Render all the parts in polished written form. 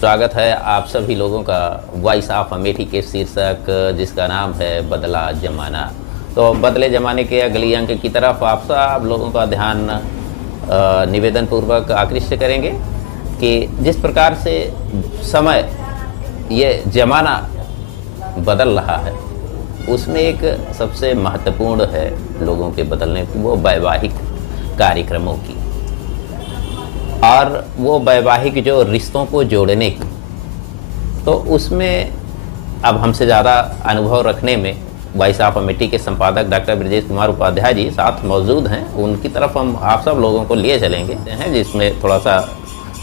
स्वागत है आप सभी लोगों का वॉइस ऑफ अमेठी के शीर्षक जिसका नाम है बदला जमाना। तो बदले ज़माने के अगली अंक की तरफ आप सब लोगों का ध्यान निवेदन पूर्वक आकृष्ट करेंगे कि जिस प्रकार से समय ये ज़माना बदल रहा है उसमें एक सबसे महत्वपूर्ण है लोगों के बदलने की, वो वैवाहिक कार्यक्रमों की और वो वैवाहिक जो रिश्तों को जोड़ने की। तो उसमें अब हमसे ज़्यादा अनुभव रखने में वॉइस ऑफ अमेठी के संपादक डॉक्टर ब्रजेश कुमार उपाध्याय जी साथ मौजूद हैं। उनकी तरफ हम आप सब लोगों को लिए चलेंगे हैं, जिसमें थोड़ा सा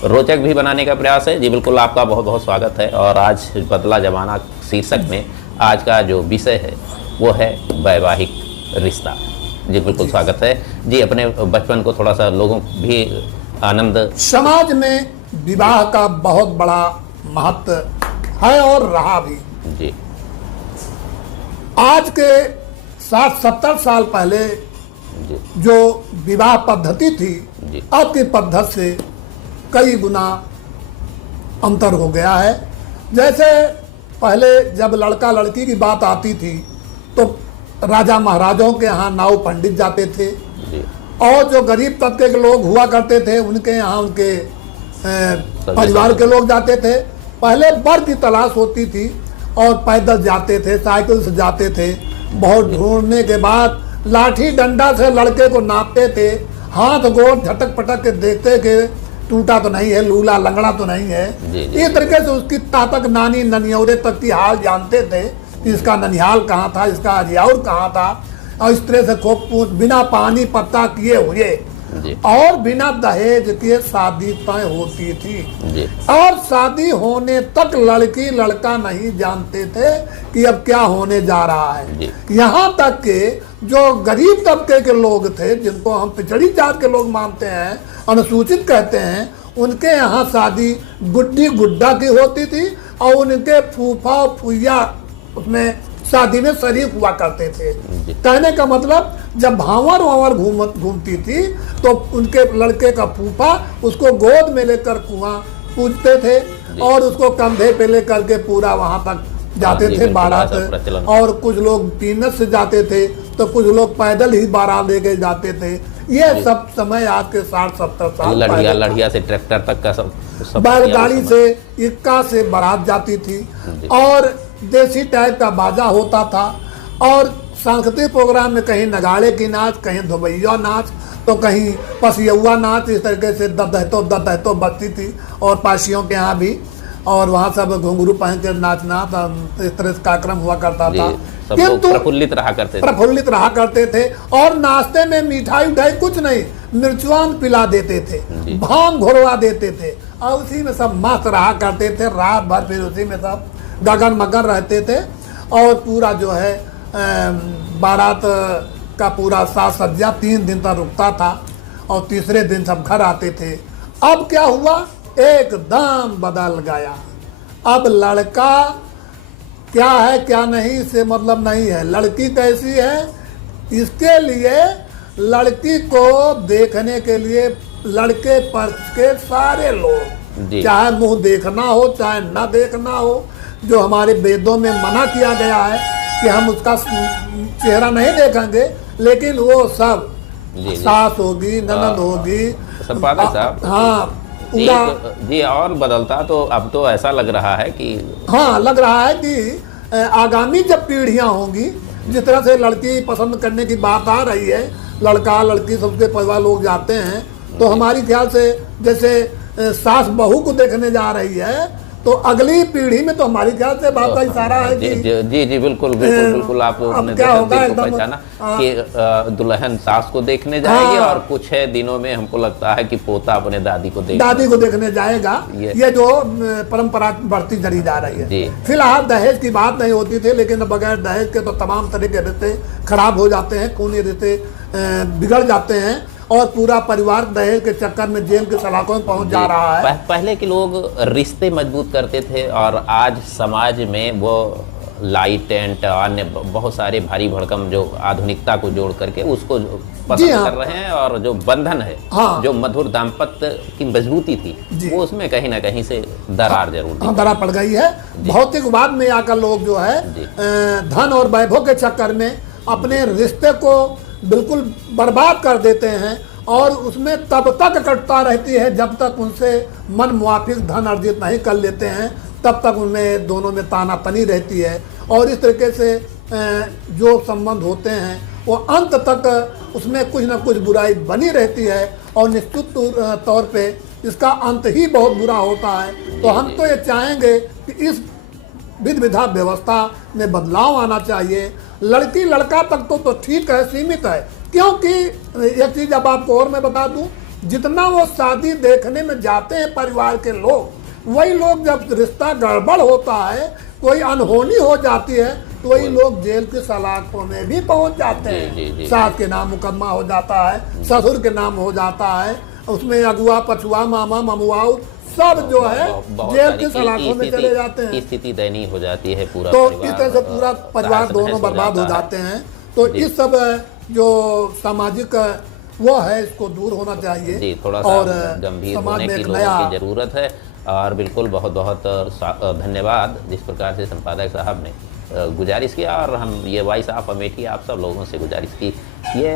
रोचक भी बनाने का प्रयास है। जी बिल्कुल, आपका बहुत बहुत स्वागत है। और आज बदला जमाना शीर्षक में आज का जो विषय है वो है वैवाहिक रिश्ता। जी बिल्कुल स्वागत है जी। अपने बचपन को थोड़ा सा लोगों भी आनंद। समाज में विवाह का बहुत बड़ा महत्व है और रहा भी। जी आज के 60-70 साल पहले जी जो विवाह पद्धति थी जी अब की पद्धति से कई गुना अंतर हो गया है। जैसे पहले जब लड़का लड़की की बात आती थी तो राजा महाराजाओं के यहाँ नाव पंडित जाते थे जी और जो गरीब तबके के लोग हुआ करते थे उनके यहाँ उनके परिवार के लोग जाते थे। पहले वर की तलाश होती थी और पैदल जाते थे, साइकिल से जाते थे। बहुत ढूंढने के बाद लाठी डंडा से लड़के को नापते थे, हाथ गोड़ झटक पटक के देखते कि टूटा तो नहीं है, लूला लंगड़ा तो नहीं है। इस तरीके से उसकी तातक नानी ननियौरे तक की हाल जानते थे कि इसका ननिहाल कहाँ था, इसका अजियाउर कहाँ था। और इस तरह से खूब बिना पानी पत्ता किए हुए और बिना दहेज के शादी तय होती थी। और शादी होने तक लड़की लड़का नहीं जानते थे कि अब क्या होने जा रहा है। यहाँ तक के जो गरीब तबके के लोग थे, जिनको हम पिछड़ी जात के लोग मानते हैं, अनुसूचित कहते हैं, उनके यहाँ शादी गुड्डी गुड्डा की होती थी और उनके फूफा फुइया उसमें शादी में शरीक हुआ करते थे। कहने का मतलब जब भांवर वांवर घूमती थी तो उनके लड़के का फूफा उसको गोद में लेकर कुआं पूजते थे और उसको कंधे पे लेकर के पूरा वहां तक जाते थे बारात। और कुछ लोग पीनत से जाते थे तो कुछ लोग पैदल ही बारात लेके जाते थे। ये सब समय आज के 60-70 साल लड़िया से ट्रैक्टर तक का सब बैलगाड़ी से इक्का से बारात जाती थी और देसी टाइप का बाजा होता था और सांस्कृतिक प्रोग्राम में कहीं नगाड़े की नाच, कहीं धोबैया नाच, तो कहीं पसियौआ नाच। इस तरीके से ददहतो बजती थी और पाशियों के यहाँ भी, और वहाँ सब घुंघरू पहन कर नाचना, इस तरह से कार्यक्रम हुआ करता था। किंतु प्रफुल्लित रहा करते थे और नाश्ते में मिठाई उठाई कुछ नहीं, मिर्चवान पिला देते थे, भांग घोरवा देते थे और उसी में सब मस्त रहा करते थे। रात भर फिर उसी में सब गगन मगन रहते थे और पूरा जो है बारात का पूरा साज सज्जा 3 दिन तक रुकता था और तीसरे दिन सब घर आते थे। अब क्या हुआ, एकदम बदल गया। अब लड़का क्या है क्या नहीं से मतलब नहीं है, लड़की कैसी है इसके लिए लड़की को देखने के लिए लड़के पक्ष के सारे लोग, चाहे मुंह देखना हो चाहे न देखना हो, जो हमारे वेदों में मना किया गया है कि हम उसका चेहरा नहीं देखेंगे, लेकिन वो सब सास होगी, ननद होगी। संपादक साहब, हाँ जी और बदलता तो अब तो ऐसा लग रहा है कि हाँ लग रहा है कि आगामी जब पीढ़ियां होंगी, जिस तरह से लड़की पसंद करने की बात आ रही है, लड़का लड़की सबके परिवार लोग जाते हैं, तो हमारी ख्याल से जैसे सास बहू को देखने जा रही है तो अगली पीढ़ी में तो हमारी ख्याल से बात का इशारा है कि जी बिल्कुल बिल्कुल बिल्कुल आप क्या होगा पहचाना कि दुल्हन सास को देखने जाएगी और कुछ है दिनों में हमको लगता है कि पोता अपने दादी को देखने जाएगा। ये जो परंपरा बढ़ती चली जा रही है। फिलहाल दहेज की बात नहीं होती थी, लेकिन बगैर दहेज के तो तमाम तरह के रिश्ते खराब हो जाते हैं, खूनी रिश्ते बिगड़ जाते हैं और पूरा परिवार दहेज के चक्कर में जेल के सलाखों में पहुंच जा रहा है। पहले के लोग रिश्ते मजबूत करते थे और आज समाज में वो लाइट टेंट अन्य बहुत सारे भारी भड़कम जो आधुनिकता को जोड़ करके उसको पसंद हाँ। कर रहे हैं, और जो बंधन है, हाँ। जो मधुर दाम्पत्य की मजबूती थी, वो उसमें कहीं ना कहीं से दरार जरूर हाँ, दरार पड़ गई है। भौतिकवाद में आकर लोग जो है धन और वैभव के चक्कर में अपने रिश्ते को बिल्कुल बर्बाद कर देते हैं, और उसमें तब तक कटता रहती है जब तक उनसे मन मुआफिक धन अर्जित नहीं कर लेते हैं, तब तक उनमें दोनों में तानातनी रहती है। और इस तरीके से जो संबंध होते हैं वो अंत तक उसमें कुछ ना कुछ बुराई बनी रहती है, और निश्चित तौर पे इसका अंत ही बहुत बुरा होता है। तो हम तो ये चाहेंगे कि इस विधि विधा व्यवस्था में बदलाव आना चाहिए। लड़की लड़का तक तो ठीक है, सीमित है, क्योंकि एक चीज़ अब आपको और मैं बता दूं, जितना वो शादी देखने में जाते हैं परिवार के लोग, वही लोग जब रिश्ता गड़बड़ होता है, कोई अनहोनी हो जाती है, तो वही लोग जेल की सलाखों में भी पहुंच जाते हैं। सास के नाम मुकदमा हो जाता है, ससुर के नाम हो जाता है, उसमें अगुआ पछुआ मामा ममुआ सब जो है जेल की सलाखों में चले जाते हैं। स्थिति दयनीय हो जाती है पूरा तो परिवार, इस तरह से पूरा परिवार दोनों बर्बाद हो जाते हैं। तो इस सब जो सामाजिक वो है, इसको दूर होना चाहिए जी, थोड़ा सा और गंभीर समाज होने में की एक लोगों नया की जरूरत है। और बिल्कुल बहुत बहुत धन्यवाद जिस प्रकार से संपादक साहब ने गुजारिश किया, और हम ये वॉइस ऑफ अमेठी आप सब लोगों से गुजारिश की, ये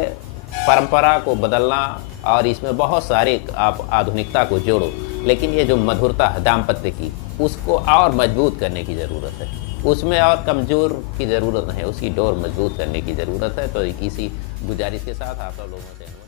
परंपरा को बदलना और इसमें बहुत सारे आप आधुनिकता को जोड़ो, लेकिन ये जो मधुरता है दाम्पत्य की, उसको और मजबूत करने की ज़रूरत है, उसमें और कमज़ोर की ज़रूरत नहीं है, उसकी डोर मजबूत करने की ज़रूरत है। तो इसी गुजारिश के साथ आप सब लोगों से